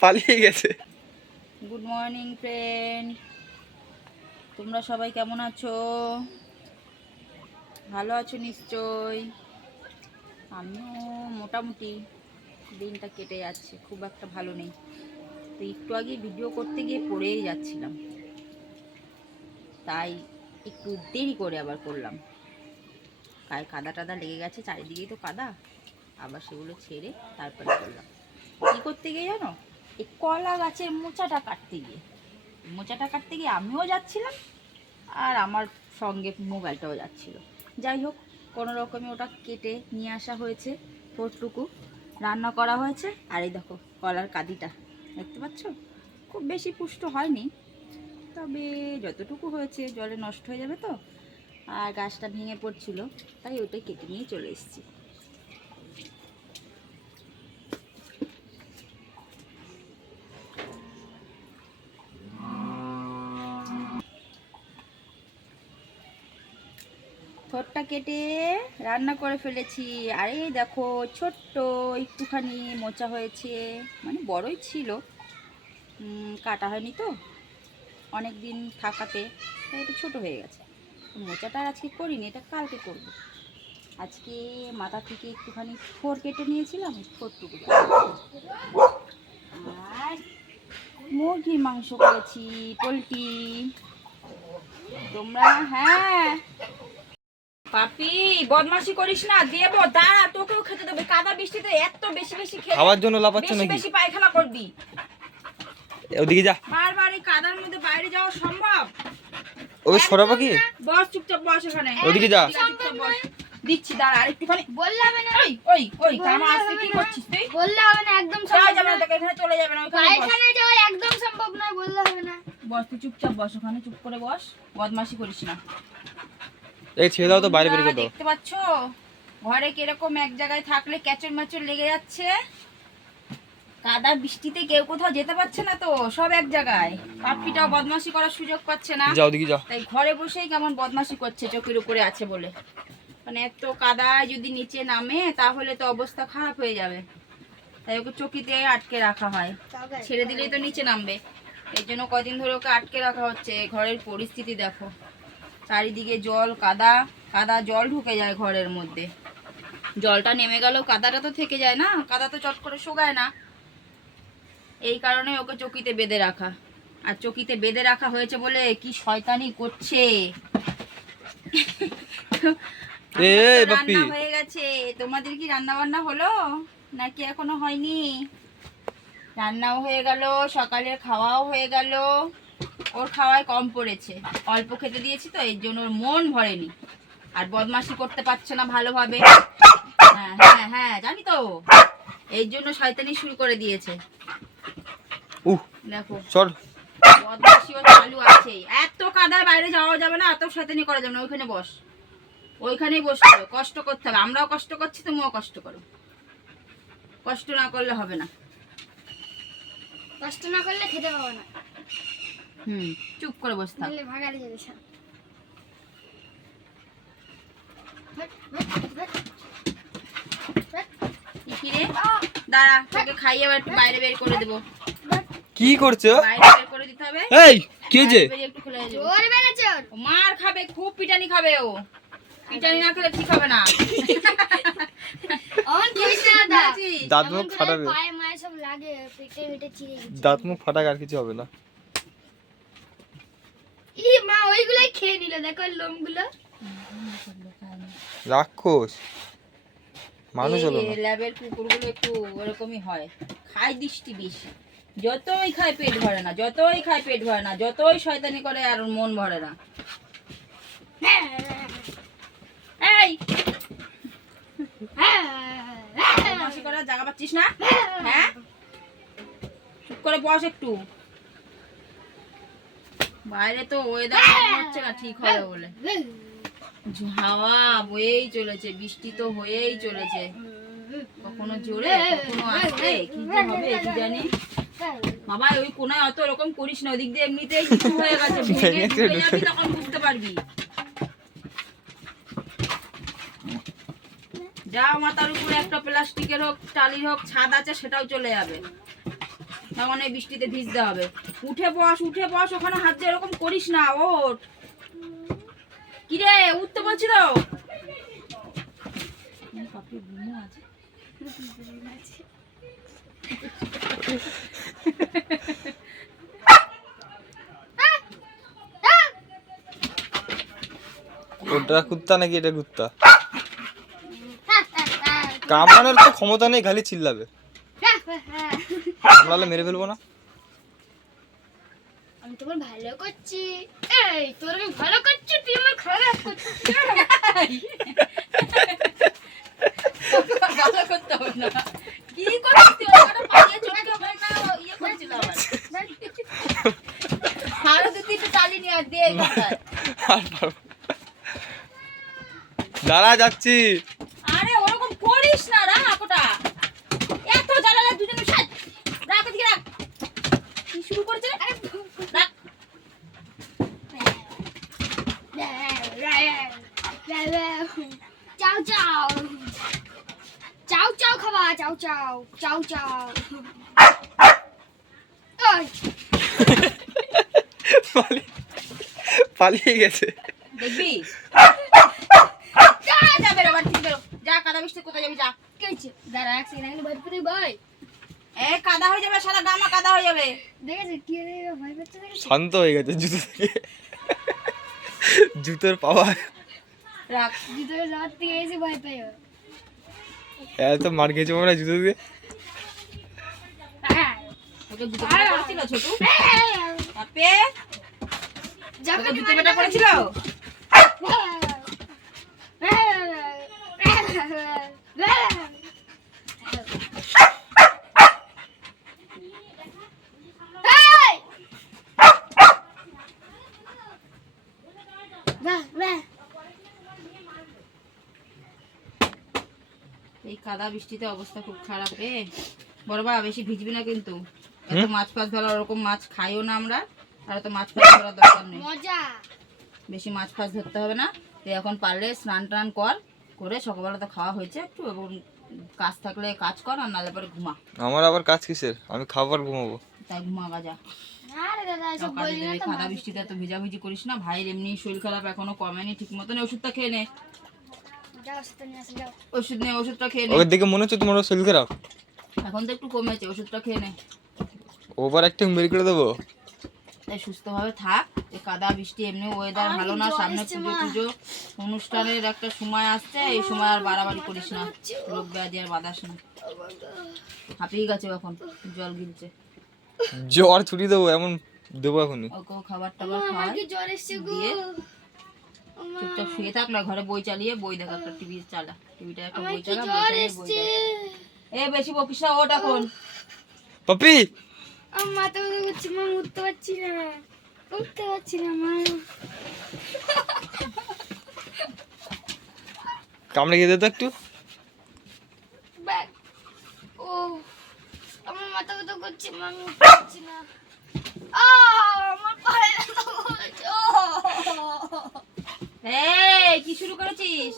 পালিয়ে গেছে। Good morning friend, তোমরা সবাই কেমন আছো? ভালো আছো নিশ্চয়। আমিও মোটামুটি দিনটা কেটে যাচ্ছে, খুব একটা ভালো নেই। তো একটু আগে ভিডিও করতে গিয়ে পড়েই যাচ্ছিলাম, তাই একটু দেরি করে আবার করলাম। গায়ে কাদা টাদা লেগে গেছে, চারিদিকেই তো কাদা, আবার সেগুলো ছেড়ে তারপরে করলাম। কী করতে গিয়ে জানো, এই কলা গাছের মোচাটা কাটতে গিয়ে আমিও যাচ্ছিলাম আর আমার সঙ্গে মোবাইলটাও যাচ্ছিল। যাই হোক, কোনো রকমে ওটা কেটে নিয়ে আসা হয়েছে, থোরটুকু রান্না করা হয়েছে। আর এই দেখো কলার কাদিটা দেখতে পাচ্ছ, খুব বেশি পুষ্ট হয়নি, তবে যতটুকু হয়েছে জলে নষ্ট হয়ে যাবে তো, আর গাছটা ভেঙে পড়ছিল, তাই ওটাই কেটে নিয়ে চলে এসেছি। থোরটা কেটে রান্না করে ফেলেছি। আর এই দেখো ছোট্ট একটুখানি মোচা হয়েছে, মানে বড়ই ছিল, কাটা হয়নি তো অনেক দিন থাকাতে, তাই এটা ছোটো হয়ে গেছে। মোচাটা আর আজকে করিনি, এটা কালকে করব। আজকে মাথা থেকে একটুখানি থোর কেটে নিয়েছিলাম, থোরটুকু। আর মুরগির মাংস করেছি, পোলট্রি। তোমরা? হ্যাঁ পাপি, বদমাশি করিস না, দেবো দাঁড়া, তোকেও খেতে দেবে। কাদা বৃষ্টিতে এত বেশি বেশি খেয়ে খাওয়ার জন্য লাফাচ্ছ নাকি? বেশি পায়খানা করবি। ওদিকে যা। বারবার এই কাদার মধ্যে বাইরে যাওয়া সম্ভব? ওই সরাবা কি? বস, চুপচাপ বস এখানে। ওদিকে যা। চুপচাপ বস। দিচ্ছি, দাঁড়া আর একটুখানি। বললে হবে না। ওই কামা আসতে কি করছিস তুই? বললে হবে না, একদম চলে যাবে না, তোকে এখানে চলে যাবে না, ওখানে বস। এখানে যাওয়া একদম সম্ভব নয়, বললে হবে না। বস, তুই চুপচাপ বস ওখানে, চুপ করে বস, বদমাশি করিস না। এই ছেড়ে দাও তো, বাইরে বের করে দাও। দেখতে পাচ্ছ ঘরে কিরকম এক জায়গায় থাকলে ক্যাচর ম্যাচর লেগে যাচ্ছে। কাদা বৃষ্টিতে কেউ কোথাও যেতে পারছে না তো, সব এক জায়গায়। পাপ্পিটাও বদমাশি করার সুযোগ পাচ্ছে না, যাও ওদিকে যাও। তাই ঘরে বসেই কেমন বদমাশি করছে চোখের উপরে আছে বলে। মানে এত কাদা যদি নিচে নামে তাহলে তো অবস্থা খারাপ হয়ে যাবে, তাই ওকে চকিতে আটকে রাখা হয়। ছেড়ে দিলেই তো নিচে নামবে, এই জন্য কদিন ধরে ওকে আটকে রাখা হচ্ছে। ঘরের পরিস্থিতি দেখো, চারিদিকে জল, কাদা কাদা, জল ঢুকে যায় ঘরের মধ্যে। জলটা নেমে গেলেও কাদাটা তো থেকে যায় না, কাদা তো চট করে শুকায় না। এই কারণে ওকে চকিতে বেঁধে রাখা। আর চকিতে বেঁধে রাখা হয়েছে বলে কি শয়তানি করছে। রান্না হয়ে গেছে, তোমাদের কি রান্না বান্না হলো নাকি এখনো হয়নি? রান্নাও হয়ে গেল, সকালে খাওয়াও হয়ে গেল। ওর খাওয়ায় কম পড়েছে, অল্প খেতে দিয়েছি তো, এর জন্য ওর মন ভরেনি, আর বদমাশি করতে পারছে না ভালোভাবে। হ্যাঁ হ্যাঁ হ্যাঁ জানি তো, এই জন্য শয়তানি শুরু করে দিয়েছে। দেখো বদমাশিও চালু আছে। এত কাদায় বাইরে যাওয়া যাবে না, এত শয়তানি করা যাবে না। ওইখানে বস, ওইখানেই বসতে হবে, কষ্ট করতে হবে। আমরাও কষ্ট করছি, তুমিও কষ্ট করো। কষ্ট না করলে হবে না, কষ্ট না করলে খেতে পাবো না। চুপ করে বসে থাক। ভাগাড়ি যাবে সব। কি রে, দাঁড়া, তোকে খাইয়ে আবার একটু বাইরে বের করে দেবো। কি করছো? বাইরে বের করে দিতে হবে। এই কি যে একটু খুলে যাবে, জোর বেড়েছে ওর। মার খাবে, খুব পিটানি খাবে ও। পিটানি না খেলে ঠিক হবে না। অন কৃষ্ণ দাদা, দাঁত মুখ ফাটাবে। পায়ে মায়ে সব লাগে, পেটে পেটে চিড়ে গেছে। দাঁত মুখ ফাটাক, আর কিছু হবে না। ই মা ওইগুলাই খেয়ে নিল, দেখো লোমগুলো। রাক্ষস মানুষ হলো না। ল্যাবের কুকুরগুলো একটু ওরকমই হয়, খায় দৃষ্টি বিষ। যতই খায় পেট ভরে না, যতই খায় পেট ভরে না, যতই শয়তানি করে আর ওর মন ভরে না। এই বদমাশি করার জায়গা পাচ্ছিস না? হ্যাঁ, চুপ করে বস একটু। বাইরে তো ওয়েদার হচ্ছে না ঠিক হবে বলে, হাওয়া বয়েই চলেছে, বৃষ্টি তো হয়েই চলেছে, কখনো জোরে কখনো আস্তে, কি যে হবে কি জানি। বাবা ওই কোনায় অত রকম করিস না, ওদিক দিয়ে এমনিতেই কিছু হয়ে গেছে, ভেঙে ঢুকে যাবি তখন বুঝতে পারবি। যা মাথার উপরে একটা প্লাস্টিকের হোক টালির হোক ছাদ আছে সেটাও চলে যাবে, তখন এই বৃষ্টিতে ভিজতে হবে। উঠে বস ওখানে হাত দিয়ে এরকম করিস না, ওঠ। কিরে উঠতে বলছি তো। ওটা কুত্তা নাকি এটা কুত্তা? কামড়ানোর তো ক্ষমতা নেই, খালি চিল্লাবে। কামড়ালে মেরে ফেলবো না? আমি তোমার ভালো করছি। এই তোর আমি ভালো করছি, তুই আমার খারাপ করছিস। ভালো করতে হবে না। কি করছিস তুই? ওখানে পালিয়ে চলে গেলে না, ইয়ে করছিল আবার। আরো 2-3টা টালি নিয়ে আয়, দে এই কথায়। আর পারবো না। দাঁড়া যাচ্ছি। আরে ওরকম করিস না, রাখ ওটা। এত জ্বালালে দুজনে সাজ। রাখ ওদিকে রাখ। কি শুরু করেছে? আরে রাখ। চাও চাও চাও চাও খাবা, চাও চাও চাও চাও। ওই পালিয়ে গেছে। দেখবি? যা যা বেরো, বাড়ি থেকে বেরো। যা, কাদা বৃষ্টি কোথায় যাবি যা। কি হয়েছে? দাঁড়া এক সেকেন্ড, আমি ভয় পেতে ভাই। এ কাদা হয়ে যাবে, সারা গামা কাদা হয়ে যাবে। দেখেছে কি রে, ভয় পেতে দেখেছে। শান্ত হয়ে গেছে জুতো থেকে। জুতোর পাওয়ার। রাখ। ভিতরে যাওয়ার থেকে এসে ভয় পাই। এত মার খেয়েছে মনে হয় জুতো দিয়ে। ওকে জুতো পেটা করেছিল ছোটু? আপে ওকে জুতো পেটা করেছিল? এই কাদা বৃষ্টিতে অবস্থা খুব খারাপ রে। বড়বা বেশি ভিজবি না কিন্তু। এত মাছ ফাছ ধরা, ওরকম মাছ খাইও না আমরা, আর এত মাছ ফাছ ধরার দরকার নেই। মজা। বেশি মাছ ফাছ ধরতে হবে না। তুই এখন পারলে স্নান টান কর, করে সকালবেলা তো খাওয়া হয়েছে একটু, এবং কাজ থাকলে কাজ কর, আর নাহলে পরে ঘুমা। আমার আবার কাজ কিসের? আমি খাবার ঘুমাবো। তাই ঘুমা যা। আরে দাদা এসব কাজে বললি না দেবে, তো। কাদা বৃষ্টিতে এত ভিজাভিজি করিস না। ভাইয়ের এমনি শরীর খারাপ, এখনো কমেনি ঠিক মতন। ওষুধটা খেয়ে নে, যাও ওষুধ নিয়ে আসো, যাও। ওষুধ নে, ওষুধটা খেয়ে নে। ওকে দেখে মনে হচ্ছে তোমার শরীর খারাপ। এখন তো একটু কমেছে, ওষুধটা খেয়ে নে। ওভার অ্যাক্টিং বের করে দেবো। তাই সুস্থভাবে থাক। এই কাদা বৃষ্টি, এমনি ওয়েদার ভালো না, সামনে পুজো পুজো অনুষ্ঠানের একটা সময় আসছে, এই সময় আর বাড়াবাড়ি করিস না, রোগ ব্যাধি আর বাদাস না। হাঁপিয়ে গেছে এখন, জল গিলছে। জ্বর ছুটি দেবো এমন দেবো এখনই। ওকেও খাবার টাবার আমার খাওয়াই কি জ্বর এসছে গো। দিয়ে চুপচাপ শুয়ে থাক না, ঘরে বই চালিয়ে বই দেখা, একটা টিভি চালা, টিভিটা একটা আমার বই কি চালা, বই জ্বর চালিয়ে বই এসছে। দেখা। এ বেশি বকিস না, ওঠ এখন। পপি আমার মাথা ব্যথা করছে, মা উঠতে পারছি না, উঠতে পারছি না মা। কামড়ে গিয়ে দে তো একটু। ব্যাগ। ও আমার মাথা ব্যথা করছে, মা আমি উঠতে পারছি না। আমার পায়ে ব্যথা করছে। এই কি শুরু করেছিস?